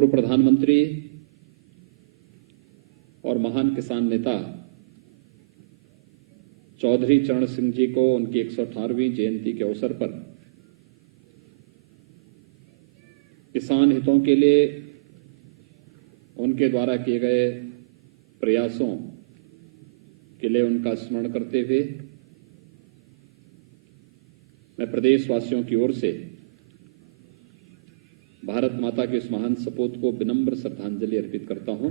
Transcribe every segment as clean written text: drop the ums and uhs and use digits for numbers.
पूर्व प्रधानमंत्री और महान किसान नेता चौधरी चरण सिंह जी को उनकी 118वीं जयंती के अवसर पर किसान हितों के लिए उनके द्वारा किए गए प्रयासों के लिए उनका स्मरण करते हुए मैं प्रदेशवासियों की ओर से भारत माता के इस महान सपूत को विनम्र श्रद्धांजलि अर्पित करता हूं।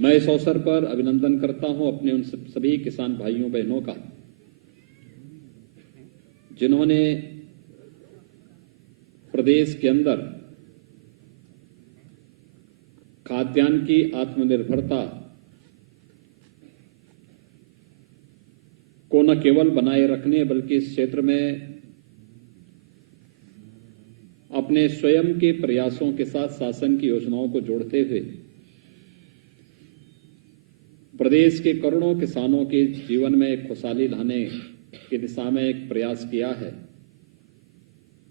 मैं इस अवसर पर अभिनंदन करता हूं अपने उन सभी किसान भाइयों बहनों का जिन्होंने प्रदेश के अंदर खाद्यान्न की आत्मनिर्भरता को न केवल बनाए रखने बल्कि इस क्षेत्र में अपने स्वयं के प्रयासों के साथ शासन की योजनाओं को जोड़ते हुए प्रदेश के करोड़ों किसानों के जीवन में एक खुशहाली लाने की दिशा में एक प्रयास किया है।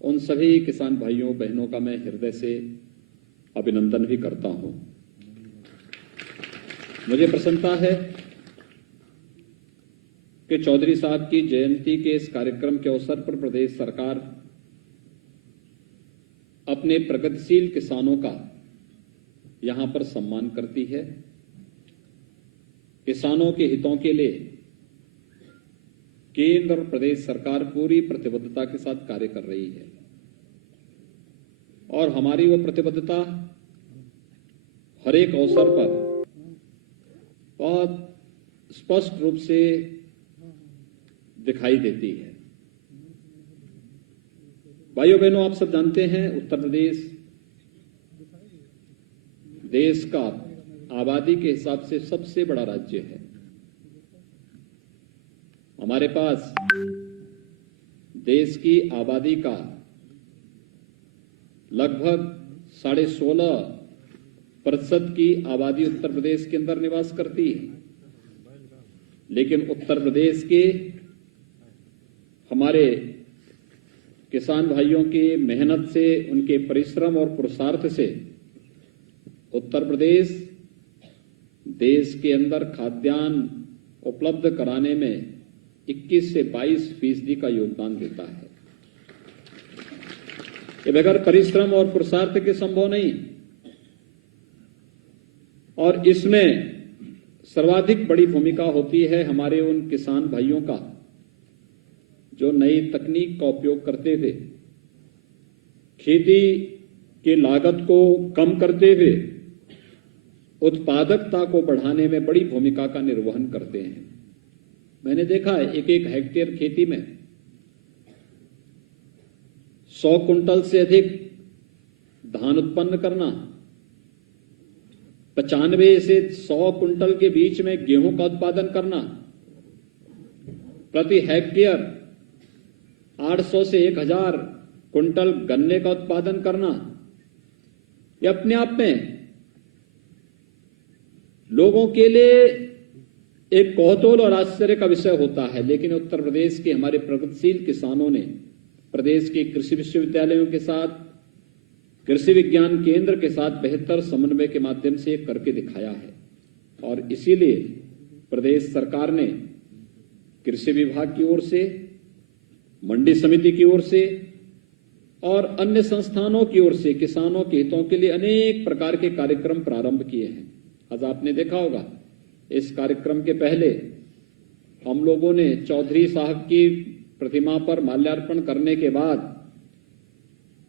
उन सभी किसान भाइयों बहनों का मैं हृदय से अभिनंदन भी करता हूं। मुझे प्रसन्नता है कि चौधरी साहब की जयंती के इस कार्यक्रम के अवसर पर प्रदेश सरकार अपने प्रगतिशील किसानों का यहां पर सम्मान करती है। किसानों के हितों के लिए केंद्र और प्रदेश सरकार पूरी प्रतिबद्धता के साथ कार्य कर रही है और हमारी वो प्रतिबद्धता हर एक अवसर पर बहुत स्पष्ट रूप से दिखाई देती है। भाइयों बहनों, आप सब जानते हैं उत्तर प्रदेश देश का आबादी के हिसाब से सबसे बड़ा राज्य है। हमारे पास देश की आबादी का लगभग 16.5% की आबादी उत्तर प्रदेश के अंदर निवास करती है, लेकिन उत्तर प्रदेश के हमारे किसान भाइयों की मेहनत से, उनके परिश्रम और पुरुषार्थ से उत्तर प्रदेश देश के अंदर खाद्यान्न उपलब्ध कराने में 21 से 22% का योगदान देता है। ये बगैर परिश्रम और पुरुषार्थ के संभव नहीं। और इसमें सर्वाधिक बड़ी भूमिका होती है हमारे उन किसान भाइयों का जो नई तकनीक का उपयोग करते हुए खेती की लागत को कम करते हुए उत्पादकता को बढ़ाने में बड़ी भूमिका का निर्वहन करते हैं। मैंने देखा है एक हेक्टेयर खेती में 100 कुंटल से अधिक धान उत्पन्न करना, 95 से 100 कुंटल के बीच में गेहूं का उत्पादन करना, प्रति हेक्टेयर 800 से 1000 कुंटल गन्ने का उत्पादन करना, यह अपने आप में लोगों के लिए एक कौतूहल और आश्चर्य का विषय होता है। लेकिन उत्तर प्रदेश के हमारे प्रगतिशील किसानों ने प्रदेश के कृषि विश्वविद्यालयों के साथ, कृषि विज्ञान केंद्र के साथ बेहतर समन्वय के माध्यम से करके दिखाया है और इसीलिए प्रदेश सरकार ने कृषि विभाग की ओर से, मंडी समिति की ओर से और अन्य संस्थानों की ओर से किसानों के हितों के लिए अनेक प्रकार के कार्यक्रम प्रारंभ किए हैं। आज आपने देखा होगा इस कार्यक्रम के पहले हम लोगों ने चौधरी साहब की प्रतिमा पर माल्यार्पण करने के बाद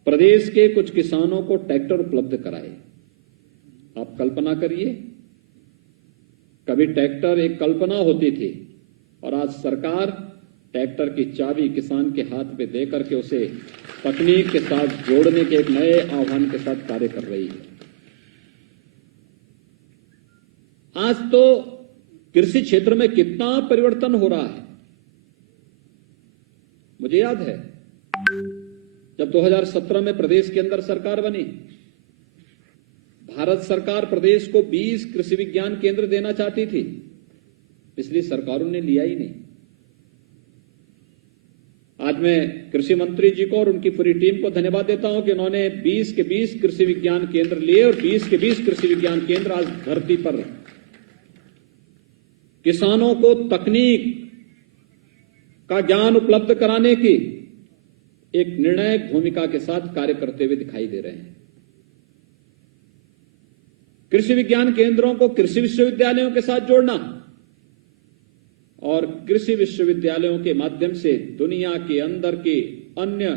प्रदेश के कुछ किसानों को ट्रैक्टर उपलब्ध कराए। आप कल्पना करिए, कभी ट्रैक्टर एक कल्पना होती थी और आज सरकार ट्रैक्टर की चाबी किसान के हाथ पे दे करके उसे तकनीक के साथ जोड़ने के एक नए आह्वान के साथ कार्य कर रही है। आज तो कृषि क्षेत्र में कितना परिवर्तन हो रहा है। मुझे याद है जब 2017 में प्रदेश के अंदर सरकार बनी, भारत सरकार प्रदेश को 20 कृषि विज्ञान केंद्र देना चाहती थी, पिछली सरकारों ने लिया ही नहीं। आज मैं कृषि मंत्री जी को और उनकी पूरी टीम को धन्यवाद देता हूं कि उन्होंने 20 के 20 कृषि विज्ञान केंद्र लिए और 20 के 20 कृषि विज्ञान केंद्र आज धरती पर किसानों को तकनीक का ज्ञान उपलब्ध कराने की एक निर्णायक भूमिका के साथ कार्य करते हुए दिखाई दे रहे हैं। कृषि विज्ञान केंद्रों को कृषि विश्वविद्यालयों के साथ जोड़ना और कृषि विश्वविद्यालयों के माध्यम से दुनिया के अंदर के अन्य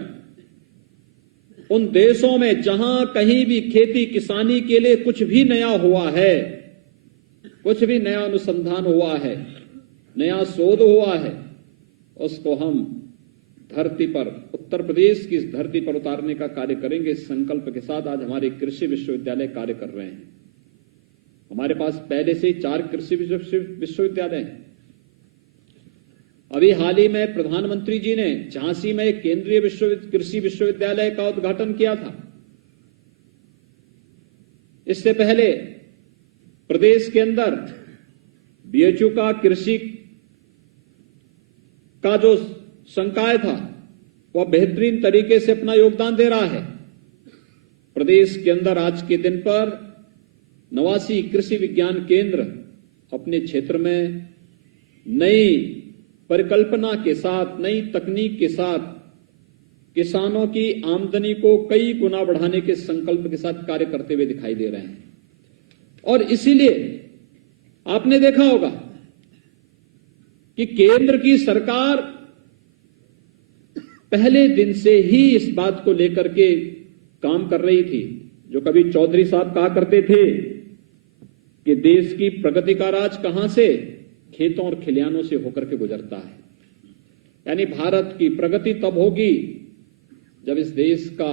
उन देशों में जहां कहीं भी खेती किसानी के लिए कुछ भी नया हुआ है, कुछ भी नया अनुसंधान हुआ है, नया शोध हुआ है, उसको हम धरती पर, उत्तर प्रदेश की इस धरती पर उतारने का कार्य करेंगे। इस संकल्प के साथ आज हमारे कृषि विश्वविद्यालय कार्य कर रहे हैं। हमारे पास पहले से 4 कृषि विश्वविद्यालय हैं। अभी हाल ही में प्रधानमंत्री जी ने झांसी में एक केंद्रीय कृषि विश्वविद्यालय का उद्घाटन किया था। इससे पहले प्रदेश के अंदर बीएचयू का कृषि का जो संकाय था वह बेहतरीन तरीके से अपना योगदान दे रहा है। प्रदेश के अंदर आज के दिन पर 89 कृषि विज्ञान केंद्र अपने क्षेत्र में नई परिकल्पना के साथ, नई तकनीक के साथ किसानों की आमदनी को कई गुना बढ़ाने के संकल्प के साथ कार्य करते हुए दिखाई दे रहे हैं। और इसीलिए आपने देखा होगा कि केंद्र की सरकार पहले दिन से ही इस बात को लेकर के काम कर रही थी। जो कभी चौधरी साहब कहा करते थे कि देश की प्रगति का राज कहां से, खेतों और खलिहानों से होकर के गुजरता है। यानी भारत की प्रगति तब होगी जब इस देश का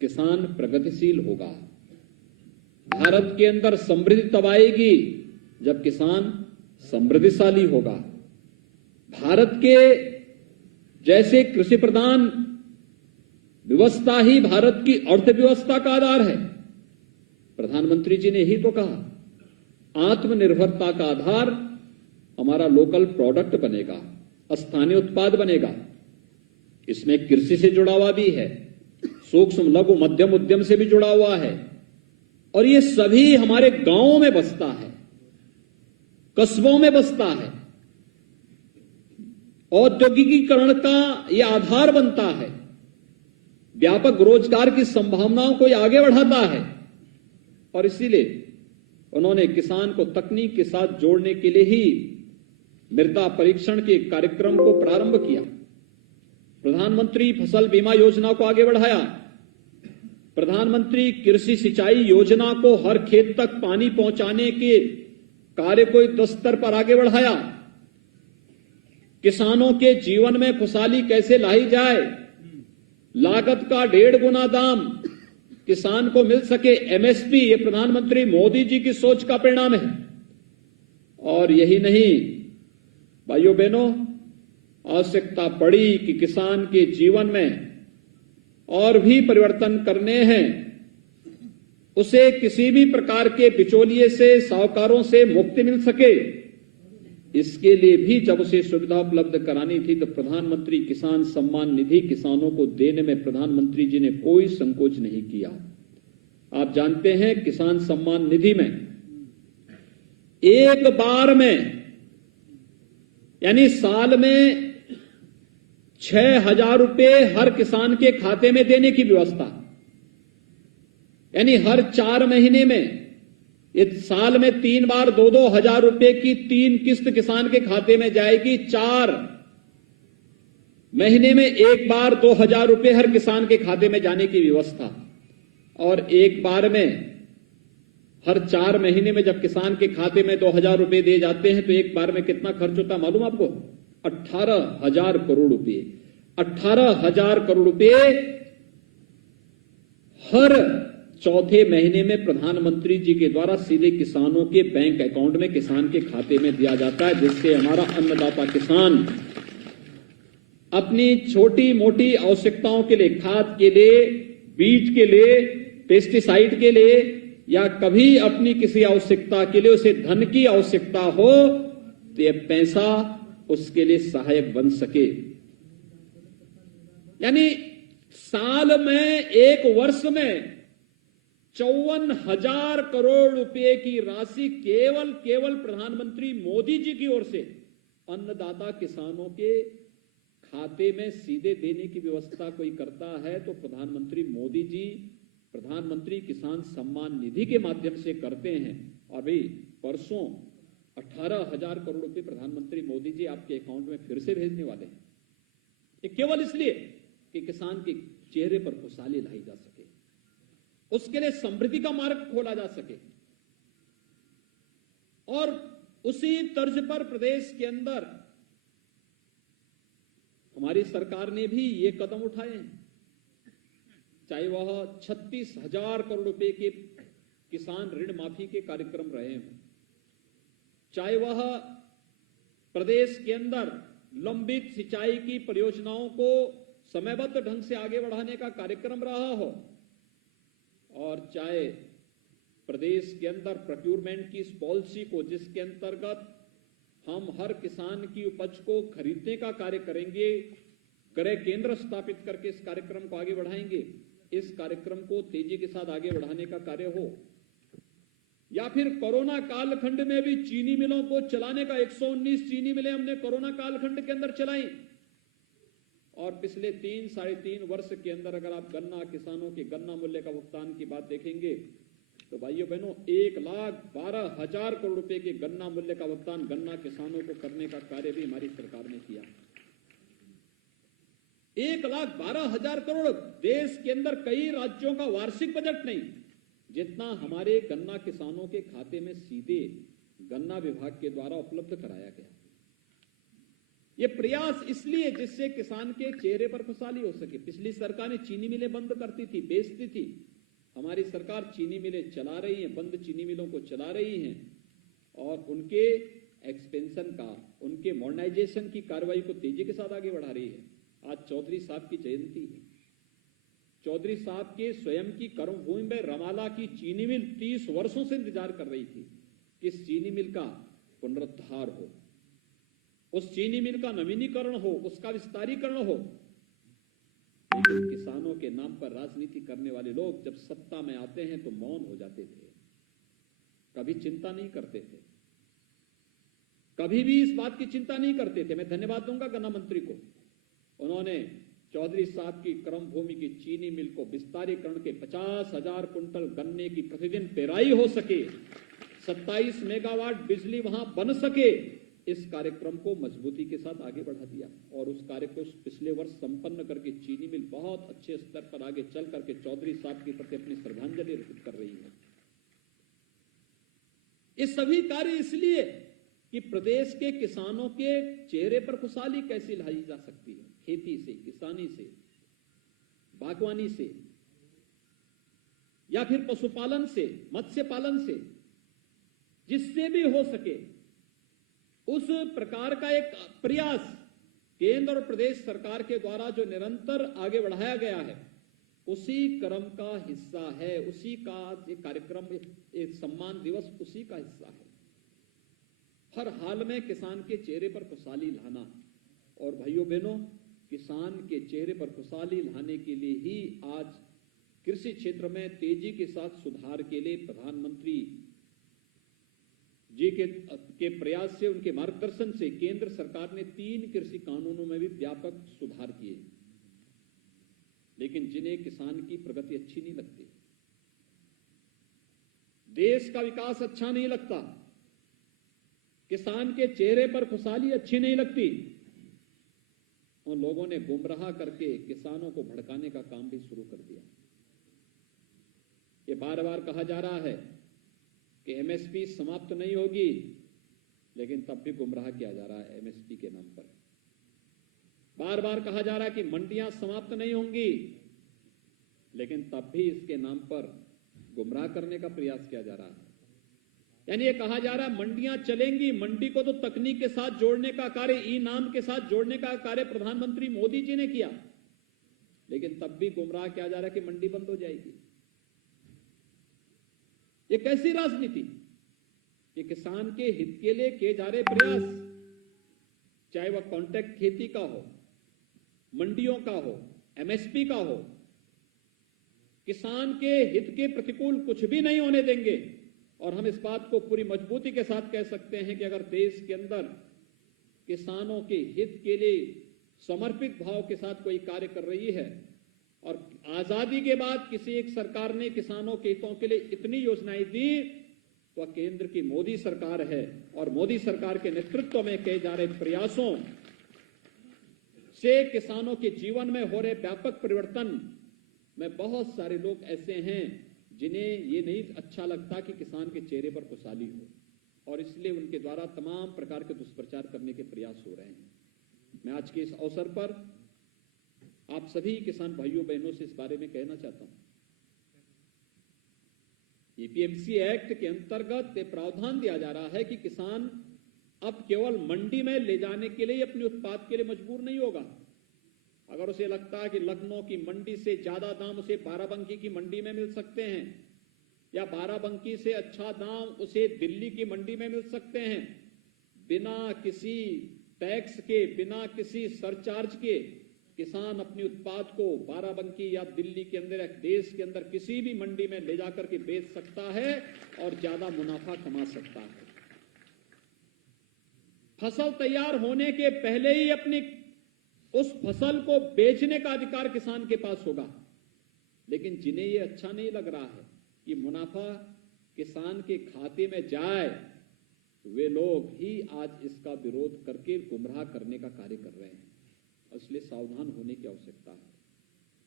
किसान प्रगतिशील होगा। भारत के अंदर समृद्धि तब आएगी जब किसान समृद्धिशाली होगा। भारत के जैसे कृषि प्रधान व्यवस्था ही भारत की अर्थव्यवस्था का आधार है। प्रधानमंत्री जी ने ही तो कहा, आत्मनिर्भरता का आधार हमारा लोकल प्रोडक्ट बनेगा, स्थानीय उत्पाद बनेगा। इसमें कृषि से जुड़ा हुआ भी है, सूक्ष्म लघु मध्यम उद्यम से भी जुड़ा हुआ है, और ये सभी हमारे गांवों में बसता है, कस्बों में बसता है। औद्योगिकीकरण का यह आधार बनता है, व्यापक रोजगार की संभावनाओं को आगे बढ़ाता है। और इसीलिए उन्होंने किसान को तकनीक के साथ जोड़ने के लिए ही मृदा परीक्षण के कार्यक्रम को प्रारंभ किया। प्रधानमंत्री फसल बीमा योजना को आगे बढ़ाया। प्रधानमंत्री कृषि सिंचाई योजना को हर खेत तक पानी पहुंचाने के कार्य को युद्ध स्तर पर आगे बढ़ाया। किसानों के जीवन में खुशहाली कैसे लाई जाए, लागत का 1.5 गुना दाम किसान को मिल सके, एमएसपी, ये प्रधानमंत्री मोदी जी की सोच का परिणाम है। और यही नहीं भाइयों बहनों, आवश्यकता पड़ी कि किसान के जीवन में और भी परिवर्तन करने हैं, उसे किसी भी प्रकार के बिचौलिए से, साहूकारों से मुक्ति मिल सके। इसके लिए भी जब उसे सुविधा उपलब्ध करानी थी तो प्रधानमंत्री किसान सम्मान निधि किसानों को देने में प्रधानमंत्री जी ने कोई संकोच नहीं किया। आप जानते हैं किसान सम्मान निधि में एक बार में यानी साल में 6,000 रुपए हर किसान के खाते में देने की व्यवस्था, यानी हर 4 महीने में, इस साल में 3 बार 2-2 हजार रुपए की 3 किस्त किसान के खाते में जाएगी। 4 महीने में एक बार 2,000 रुपए हर किसान के खाते में जाने की व्यवस्था। और एक बार में हर 4 महीने में जब किसान के खाते में 2,000 रुपए दिए जाते हैं तो एक बार में कितना खर्च होता है मालूम आपको? 18,000 करोड़ रुपए। 18,000 करोड़ रुपए हर चौथे महीने में प्रधानमंत्री जी के द्वारा सीधे किसानों के बैंक अकाउंट में, किसान के खाते में दिया जाता है, जिससे हमारा अन्नदाता किसान अपनी छोटी मोटी आवश्यकताओं के लिए, खाद के लिए, बीज के लिए, पेस्टिसाइड के लिए, या कभी अपनी किसी आवश्यकता के लिए उसे धन की आवश्यकता हो तो यह पैसा उसके लिए सहायक बन सके। यानी साल में, एक वर्ष में 54,000 करोड़ रुपए की राशि केवल प्रधानमंत्री मोदी जी की ओर से अन्नदाता किसानों के खाते में सीधे देने की व्यवस्था कोई करता है तो प्रधानमंत्री मोदी जी प्रधानमंत्री किसान सम्मान निधि के माध्यम से करते हैं। और भाई परसों 18,000 करोड़ रुपए प्रधानमंत्री मोदी जी आपके अकाउंट में फिर से भेजने वाले हैं। ये केवल इसलिए कि किसान के चेहरे पर खुशहाली लाई जा सके, उसके लिए समृद्धि का मार्ग खोला जा सके। और उसी तर्ज पर प्रदेश के अंदर हमारी सरकार ने भी ये कदम उठाए हैं, चाहे वह 36,000 करोड़ रुपए के किसान ऋण माफी के कार्यक्रम रहे हों, चाहे वह प्रदेश के अंदर लंबित सिंचाई की परियोजनाओं को समयबद्ध ढंग से आगे बढ़ाने का कार्यक्रम रहा हो, और चाहे प्रदेश के अंदर प्रोक्योरमेंट की इस पॉलिसी को, जिसके अंतर्गत हम हर किसान की उपज को खरीदने का कार्य करेंगे, क्रय केंद्र स्थापित करके इस कार्यक्रम को आगे बढ़ाएंगे, इस कार्यक्रम को तेजी के साथ आगे बढ़ाने का कार्य हो, या फिर कोरोना कालखंड में भी चीनी मिलों को चलाने का 119 चीनी मिलें हमने कोरोना कालखंड के अंदर चलाई। और पिछले 3-3.5 वर्ष के अंदर अगर आप गन्ना किसानों के गन्ना मूल्य का भुगतान की बात देखेंगे तो भाइयों बहनों 1,12,000 करोड़ रुपए के गन्ना मूल्य का भुगतान गन्ना किसानों को करने का कार्य भी हमारी सरकार ने किया। 1,12,000 करोड़, देश के अंदर कई राज्यों का वार्षिक बजट नहीं जितना हमारे गन्ना किसानों के खाते में सीधे गन्ना विभाग के द्वारा उपलब्ध कराया गया। ये प्रयास इसलिए जिससे किसान के चेहरे पर खुशहाली हो सके। पिछली सरकार ने चीनी मिलें बंद करती थी, बेचती थी, हमारी सरकार चीनी मिलें चला रही है, बंद चीनी मिलों को चला रही है और उनके एक्सपेंशन का, उनके मॉडर्नाइजेशन की कार्रवाई को तेजी के साथ आगे बढ़ा रही है। आज चौधरी साहब की जयंती है। चौधरी साहब के स्वयं की कर्मभूमि में रमाला की चीनी मिल 30 वर्षों से इंतजार कर रही थी कि इस चीनी मिल का पुनरुद्धार हो, उस चीनी मिल का नवीनीकरण हो, उसका विस्तारीकरण हो। लेकिन किसानों के नाम पर राजनीति करने वाले लोग जब सत्ता में आते हैं तो मौन हो जाते थे, कभी चिंता नहीं करते थे, कभी भी इस बात की चिंता नहीं करते थे। मैं धन्यवाद दूंगा गन्ना मंत्री को, उन्होंने चौधरी साहब की कर्मभूमि की चीनी मिल को विस्तारीकरण के 50,000 कुंटल गन्ने की प्रतिदिन पेराई हो सके, 27 मेगावाट बिजली वहां बन सके, इस कार्यक्रम को मजबूती के साथ आगे बढ़ा दिया। और उस कार्य को पिछले वर्ष संपन्न करके चीनी मिल बहुत अच्छे स्तर पर आगे चल करके चौधरी साहब के प्रति अपनी श्रद्धांजलि अर्पित कर रही है। ये सभी कार्य इसलिए कि प्रदेश के किसानों के चेहरे पर खुशहाली कैसी लाई जा सकती है, खेती से, किसानी से, बागवानी से, या फिर पशुपालन से, मत्स्य पालन से, जिससे भी हो सके उस प्रकार का एक प्रयास केंद्र और प्रदेश सरकार के द्वारा जो निरंतर आगे बढ़ाया गया है, उसी क्रम का हिस्सा है, उसी का एक कार्यक्रम, एक सम्मान दिवस उसी का हिस्सा है। हर हाल में किसान के चेहरे पर खुशहाली लाना, और भाइयों बहनों, किसान के चेहरे पर खुशहाली लाने के लिए ही आज कृषि क्षेत्र में तेजी के साथ सुधार के लिए प्रधानमंत्री जी के प्रयास से, उनके मार्गदर्शन से केंद्र सरकार ने 3 कृषि कानूनों में भी व्यापक सुधार किए। लेकिन जिन्हें किसान की प्रगति अच्छी नहीं लगती, देश का विकास अच्छा नहीं लगता, किसान के चेहरे पर खुशहाली अच्छी नहीं लगती, उन लोगों ने गुमराह करके किसानों को भड़काने का काम भी शुरू कर दिया। ये बार बार कहा जा रहा है कि एमएसपी समाप्त नहीं होगी, लेकिन तब भी गुमराह किया जा रहा है एमएसपी के नाम पर। बार बार कहा जा रहा है कि मंडियां समाप्त नहीं होंगी, लेकिन तब भी इसके नाम पर गुमराह करने का प्रयास किया जा रहा है। यानी ये कहा जा रहा है मंडियां चलेंगी, मंडी को तो तकनीक के साथ जोड़ने का कार्य, ई नाम के साथ जोड़ने का कार्य प्रधानमंत्री मोदी जी ने किया, लेकिन तब भी गुमराह किया जा रहा है कि मंडी बंद हो जाएगी। ये कैसी राजनीति? ये किसान के हित के लिए किए जा रहे प्रयास, चाहे वह कॉन्ट्रैक्ट खेती का हो, मंडियों का हो, एमएसपी का हो, किसान के हित के प्रतिकूल कुछ भी नहीं होने देंगे। और हम इस बात को पूरी मजबूती के साथ कह सकते हैं कि अगर देश के अंदर किसानों के हित के लिए समर्पित भाव के साथ कोई कार्य कर रही है और आजादी के बाद किसी एक सरकार ने किसानों के हितों के लिए इतनी योजनाएं दी तो केंद्र की मोदी सरकार है। और मोदी सरकार के नेतृत्व में किए जा रहे प्रयासों से किसानों के जीवन में हो रहे व्यापक परिवर्तन में बहुत सारे लोग ऐसे हैं जिन्हें ये नहीं अच्छा लगता कि किसान के चेहरे पर खुशहाली हो, और इसलिए उनके द्वारा तमाम प्रकार के दुष्प्रचार करने के प्रयास हो रहे हैं। मैं आज के इस अवसर पर आप सभी किसान भाइयों बहनों से इस बारे में कहना चाहता हूं। एपीएमसी एक्ट के अंतर्गत ये प्रावधान दिया जा रहा है कि किसान अब केवल मंडी में ले जाने के लिए अपने उत्पाद के लिए मजबूर नहीं होगा। अगर उसे लगता है कि लखनऊ की मंडी से ज्यादा दाम उसे बाराबंकी की मंडी में मिल सकते हैं या बाराबंकी से अच्छा दाम उसे दिल्ली की मंडी में मिल सकते हैं, बिना किसी टैक्स के, बिना किसी सरचार्ज के किसान अपने उत्पाद को बाराबंकी या दिल्ली के अंदर या देश के अंदर किसी भी मंडी में ले जाकर के बेच सकता है और ज्यादा मुनाफा कमा सकता है। फसल तैयार होने के पहले ही अपनी उस फसल को बेचने का अधिकार किसान के पास होगा। लेकिन जिन्हें यह अच्छा नहीं लग रहा है कि मुनाफा किसान के खाते में जाए, वे लोग ही आज इसका विरोध करके गुमराह करने का कार्य कर रहे हैं। इसलिए सावधान होने की आवश्यकता है।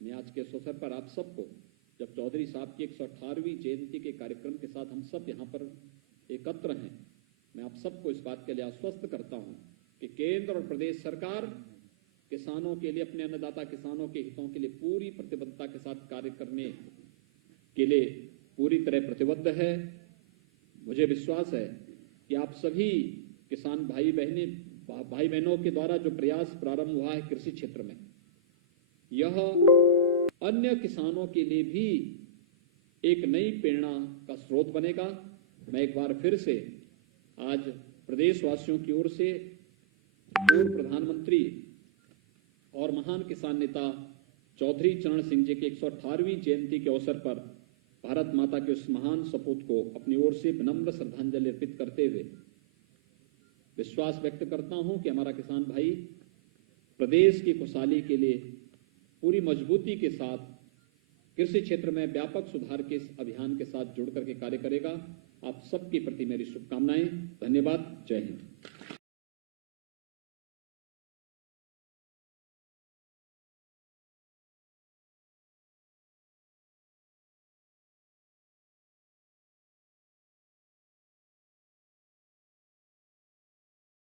मैं आज के इस अवसर पर आप सबको, जब चौधरी साहब की 118वीं जयंती के कार्यक्रम के साथ हम सब यहां पर एकत्र हैं, मैं आप सबको इस बात के लिए आश्वस्त करता हूं कि केंद्र और प्रदेश सरकार किसानों के लिए, अपने अन्नदाता किसानों के हितों के लिए पूरी प्रतिबद्धता के साथ कार्य करने के लिए पूरी तरह प्रतिबद्ध है। मुझे विश्वास है कि आप सभी किसान भाई बहनों के द्वारा जो प्रयास प्रारंभ हुआ है कृषि क्षेत्र में, यह अन्य किसानों के लिए भी एक नई प्रेरणा का स्रोत बनेगा। मैं एक बार फिर से आज प्रदेशवासियों की ओर से पूर्व प्रधानमंत्री और महान किसान नेता चौधरी चरण सिंह जी के 118वीं जयंती के अवसर पर भारत माता के उस महान सपूत को अपनी ओर से विनम्र श्रद्धांजलि अर्पित करते हुए विश्वास व्यक्त करता हूं कि हमारा किसान भाई प्रदेश की खुशहाली के लिए पूरी मजबूती के साथ कृषि क्षेत्र में व्यापक सुधार के इस अभियान के साथ जुड़ करके कार्य करेगा। आप सबके प्रति मेरी शुभकामनाएं। धन्यवाद। जय हिंद।